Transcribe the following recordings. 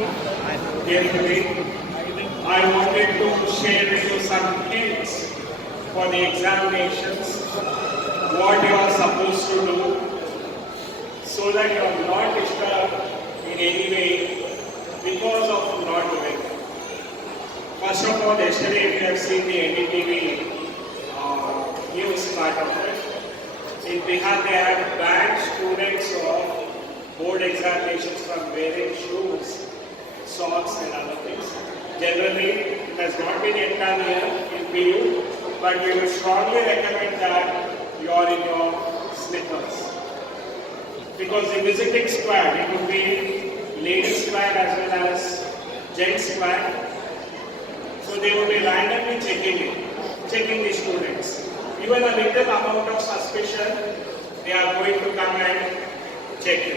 Here today, I wanted to share with you some hints for the examinations, what you are supposed to do, so that you are not disturbed in any way because of not doing. First of all, yesterday we have seen the NDTV news part of it. In Bihar, they have banned students of board examinations from wearing shoes, socks and other things. Generally, it has not been yet done here in PU, but we would strongly recommend that you are in your slippers. Because the visiting squad, it would be ladies squad as well as gents squad. So they would be randomly checking the students. Even a little amount of suspicion, they are going to come and check you.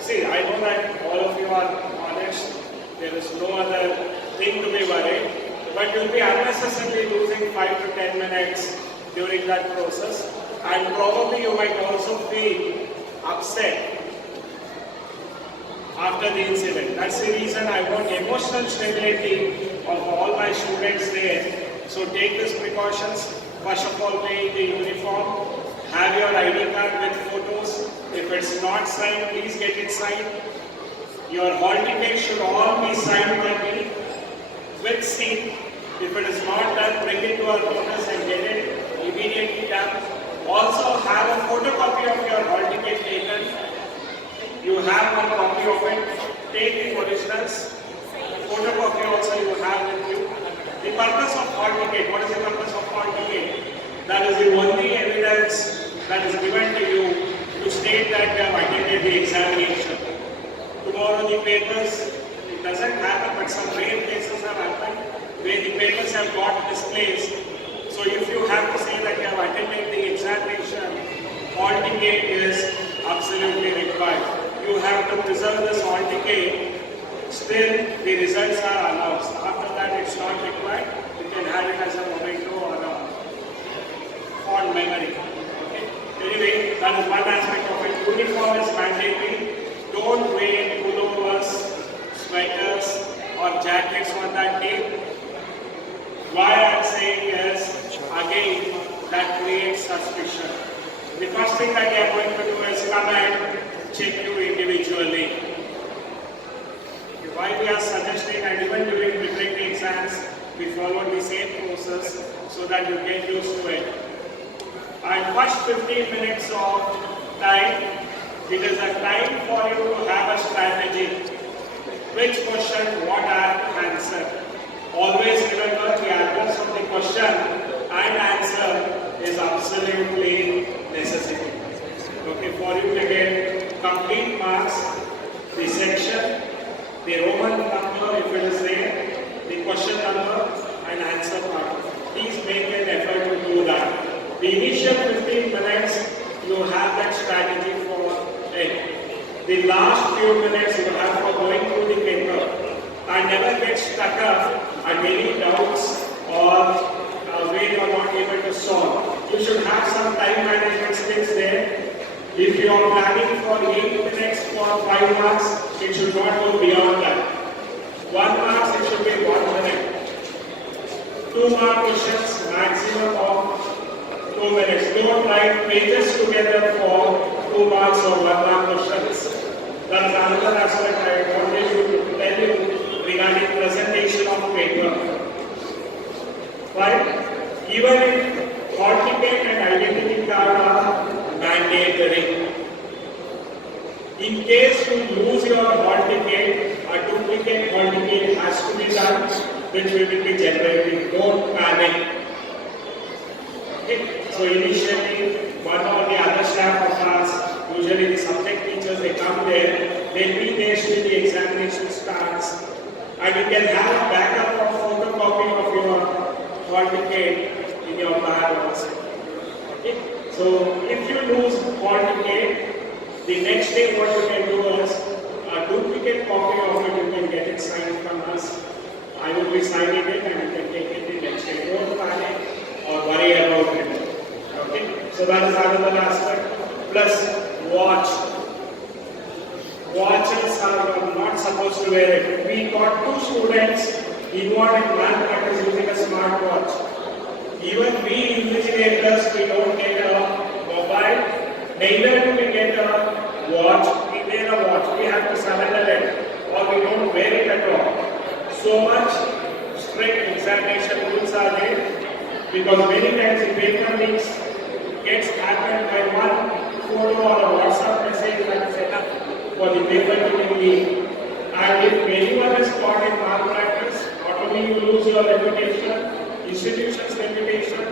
See, I know that all of you are honest. There is no other thing to be worried. But you'll be unnecessarily losing 5 to 10 minutes during that process. And probably you might also feel upset after the incident. That's the reason I want emotional stability of all my students there. So take these precautions. First of all, wear the uniform. Have your ID card with photos. If it's not signed, please get it signed. Your hall ticket should all be signed by me with seal. If it is not done, bring it to our notice and get it immediately done. Also have a photocopy of your hall ticket taken. You have one copy of it. Take the originals. Photocopy also you have with you. The purpose of hall ticket. What is the purpose of hall ticket? That is the only evidence that is given to you to state that you have attended the examination. Tomorrow the papers, it doesn't happen, but some rare cases have happened where the papers have got misplaced. So if you have to say that you have attended the examination, hall ticket is absolutely required. You have to preserve this hall ticket. Still, the results are announced. After that, it's not required. You can have it as a memento or a fond memory. Okay. Anyway, that is one aspect of it. Uniform is mandatory. Don't wear pullovers, sweaters, or jackets on that day. Why I am saying is, again, that creates suspicion. The first thing that they are going to do is come and check you individually. Why we are suggesting, and even during preparatory exams, we follow the same process so that you get used to it. And first 15 minutes of time, it is a time for you to have a strategy. Which question, what I have to answer. Always remember the address of the question and answer is absolutely necessary. Okay, for you to get complete marks, the section, the Roman number if it is there, the question number and answer part. Please make an effort to do that. The initial 15 minutes, you have that strategy for it. The last few minutes you have for going through the paper and never get stuck up at any doubts or where you are not able to solve. You should have some time management skills there. If you are planning for 8 minutes for 5 marks, it should not go beyond that. 1 mark, it should be 1 minute. 2 mark questions, maximum of 2 minutes. Don't write pages together for 2 marks or 1 mark questions. That is another aspect I wanted to tell you regarding presentation of paper. But even if hall ticket and identity card are mandatory. In case you lose your hall ticket, a duplicate hall ticket has to be done, which we will be generating. Don't panic. Okay. So initially, one or the other staff of us, usually the subject teachers, they come there, they'll be there till the examination starts, and you can have a backup or photocopy of your hall ticket in your bag also. Okay. So if you lose hall ticket, the next day what you can do is a duplicate copy of it, you can get it signed from us. I will be signing it and you can take it the next day. Don't panic or worry about it. Okay? So that is another aspect. Plus watch. Watch and practice are not supposed to wear it. We got 2 students involved in malpractice using a smartwatch. Even we invigilators, we don't get a mobile, neither do we get a watch. We wear a watch, we have to surrender it, or we don't wear it at all. So much strict examination rules are there, because many times the paper leaks gets happened by one photo or a WhatsApp message that is enough for the paper to be leaked. And if anyone is caught in malpractice, not only you lose your reputation, institution's reputation,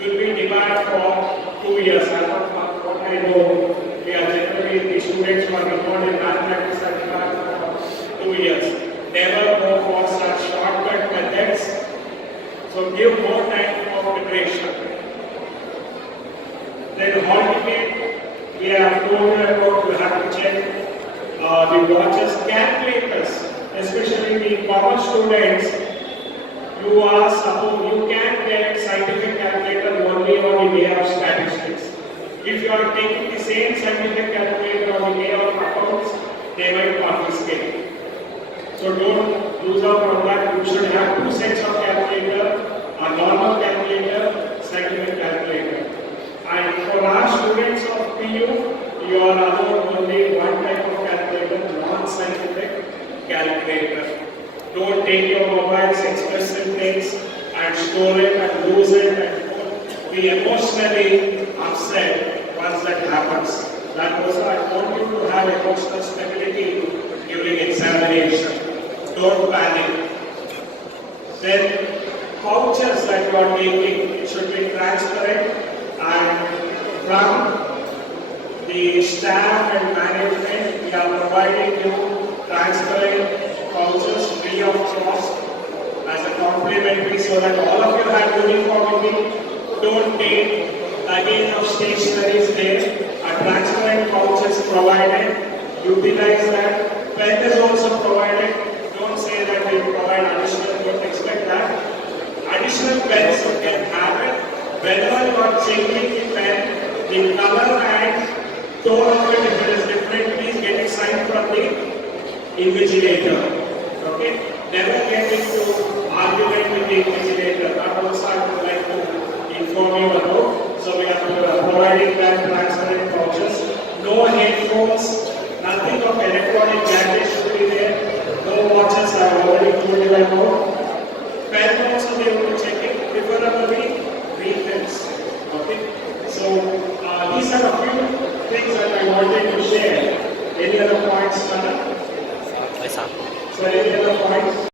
you will be debarred for 2 years. As of what I know, we are generally the students who are involved in malpractice are debarred for 2 years. Never go for such shortcut methods. So give more time for preparation. Then hall ticket, we have told you about, you have to check the watches, calculators, especially the commerce students. You can get scientific calculator only on the day of statistics. If you are taking the same scientific calculator on the day of accounts, they might confiscate. So don't lose out on that. You should have 2 sets of calculator, a normal calculator, scientific calculator. And for our students of PU, you are allowed only one type of calculator, non-scientific calculator. Don't take your mobile's expensive things and store it and lose it and be emotionally upset once that happens. That also, I want you to have emotional stability during examination. Don't panic. Then pouches that you are taking should be transparent, and from the staff and management, we are providing you transparent pouches free of cost as a complimentary, so that all of you have uniformity. Don't take luggage of stationaries there. A transparent pouch is provided. Utilize that. Pen is also provided. Don't say that they provide additional. Don't expect that. Additional pens can happen. Whenever you are changing the pen, the color and tone of it, if it is different, please get it signed from the invigilator. Okay? Never get into argument with the invigilator. That also I would like to inform you about. So we are providing that transparent pouches. No headphones, nothing of electronic gadgets should be there. No watches, I have already told you about. Pen also they will be checking, preferably refills. Okay? So these are a few things that I wanted to share. Any other points, Madam? So any other points?